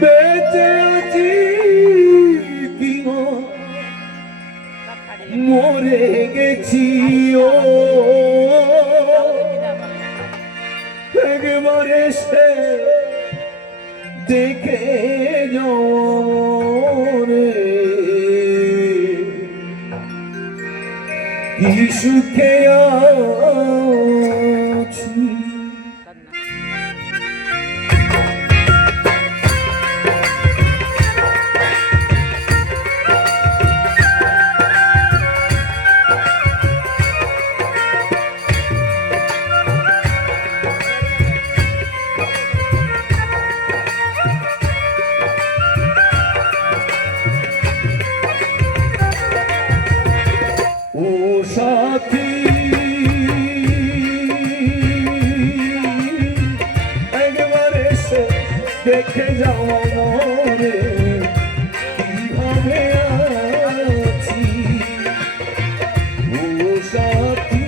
বেঁচে আছি কি মরে গেছি ও একবারে সে দেখে রে কি সুখে আছি সাথী একবার এসে দেখে যাও মনে কিভাবে আছি ও সাথী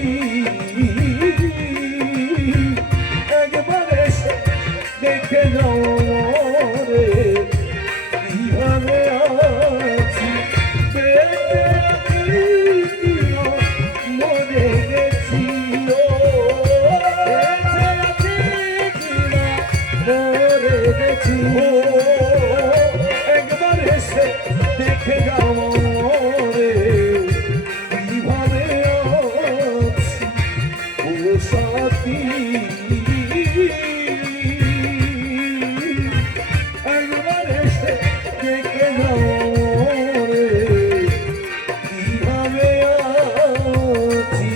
একবার এসে দেখে যাও মনে কিভাবে আছি একবার এসে দেখে যাও রে কিভাবে আছি ও সাথী একবার এসে দেখে যাও রে কিভাবে আছি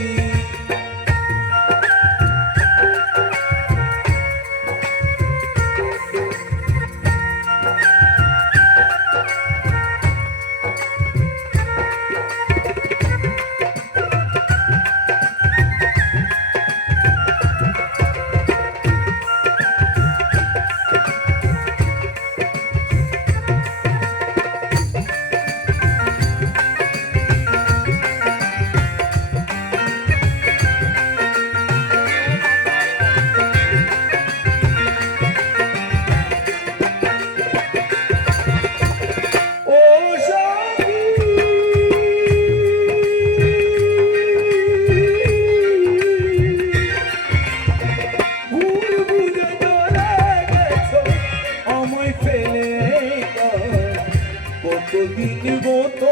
কতদিন গত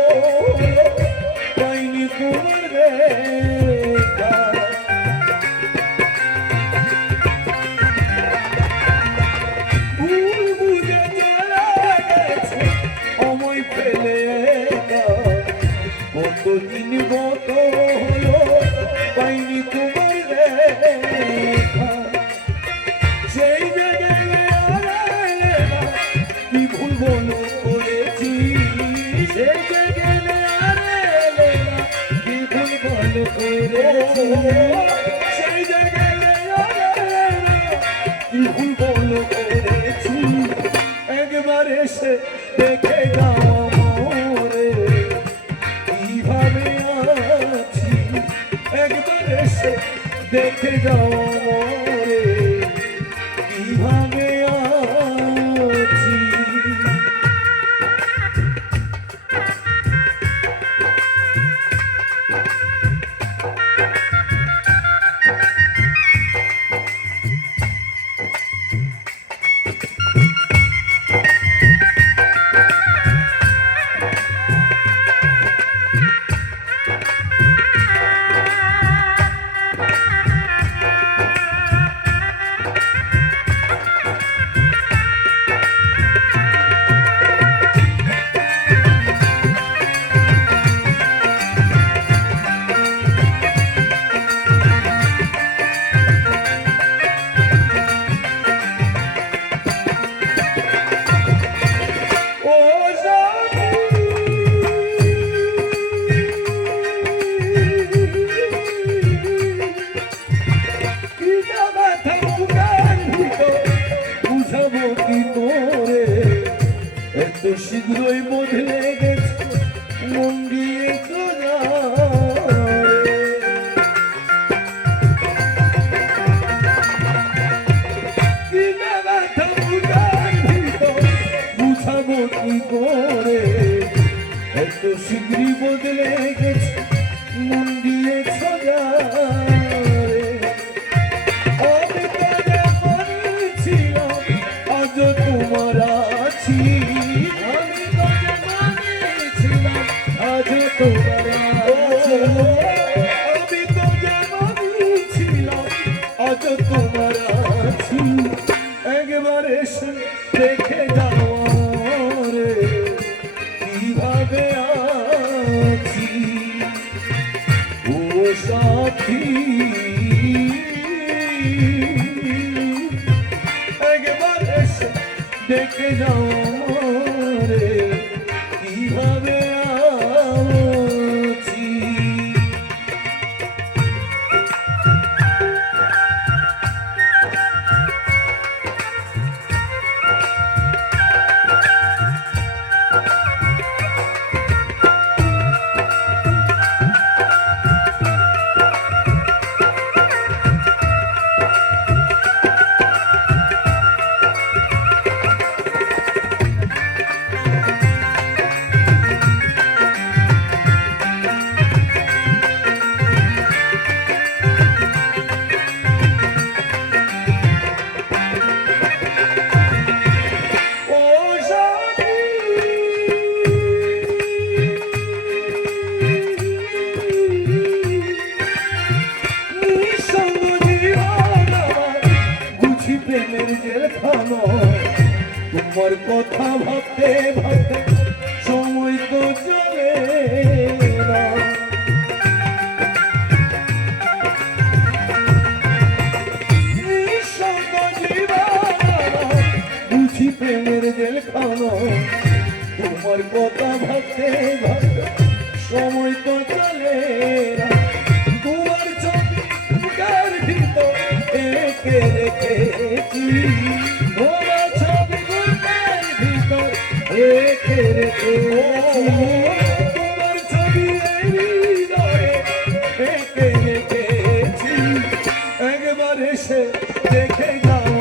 পাইনি তোমার দেখা ভুল বুঝে চলে গেছে আমায় ফেলে কতদিন গত হলো পাইনি তোমার দেখা সেই জায়গায় কি ভুল বলো করেছি সেই জায়গায় কি ভুল বলো করেছি একবার এসে দেখে যাও রে কিভাবে আছি একবার এসে দেখে যাও রে কিভাবে আছি শীঘ্রই বদলে গেছে মন দিয়ে শীঘ্রই বদলে গেছে মন দিয়ে ছড়া আমি তো যেমন ছিলাম আজ তোমার আছি আমি তো যেমন ছিলাম আজ তোমার আছি আমি তো যেমন ছিলাম আজ তোমার আছি একবার এসে দেখে যাও রে কিভাবে আছি ও সাথী একবার এসে দেখে যাও রে কিভাবে আছি প্রেমের জেলখানো তোমার কথা ভাবতে ভাবতে সময় তো চলে না বুঝি প্রেমের জেলখানো তোমার কথা ভাবতে ভাবতে সময় তো চলে না তোমার চোখের ভিতর একে রেখেছি তোমার ছবি বুকের ভিতর রেখে রেখেছি তোমার ছবি হৃদয়ে একে রেখেছি একবার এসে দেখে যাও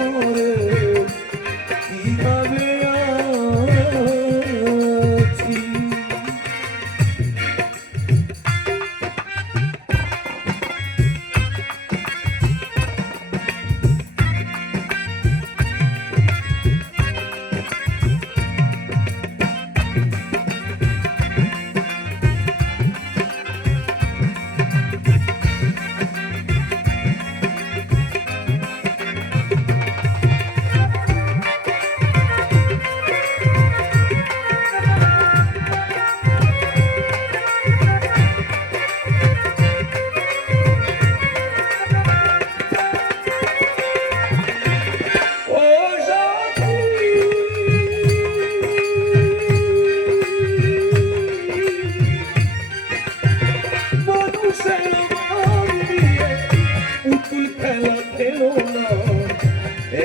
আমার কিভাবে আছি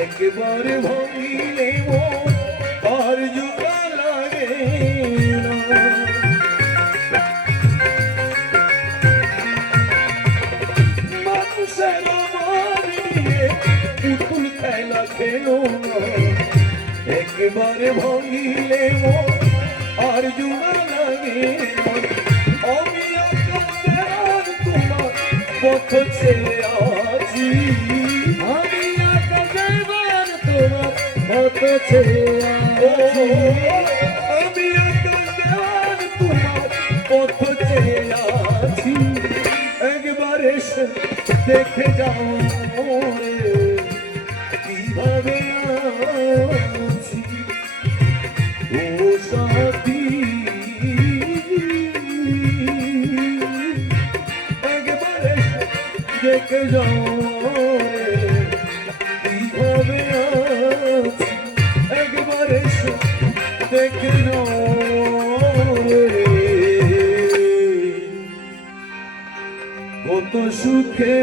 একবারে ভাঙিলে আর জোড়া লাগে না মানুষের আমার নিয়ে পুতুল খেলা খেলো না একবারে ভাঙিলে আর জোড়া লাগে না আমি আকাশের তোমার পথ ছেড়ে আছি আমি কত ছেড়ে আমি তোমার কত ছেড়ে আছি একবার এসে দেখে যাও কিভাবে আছি ও সাথী একবার এসে দেখে যাও কিভাবে একবার এসে দেখে কত সুখে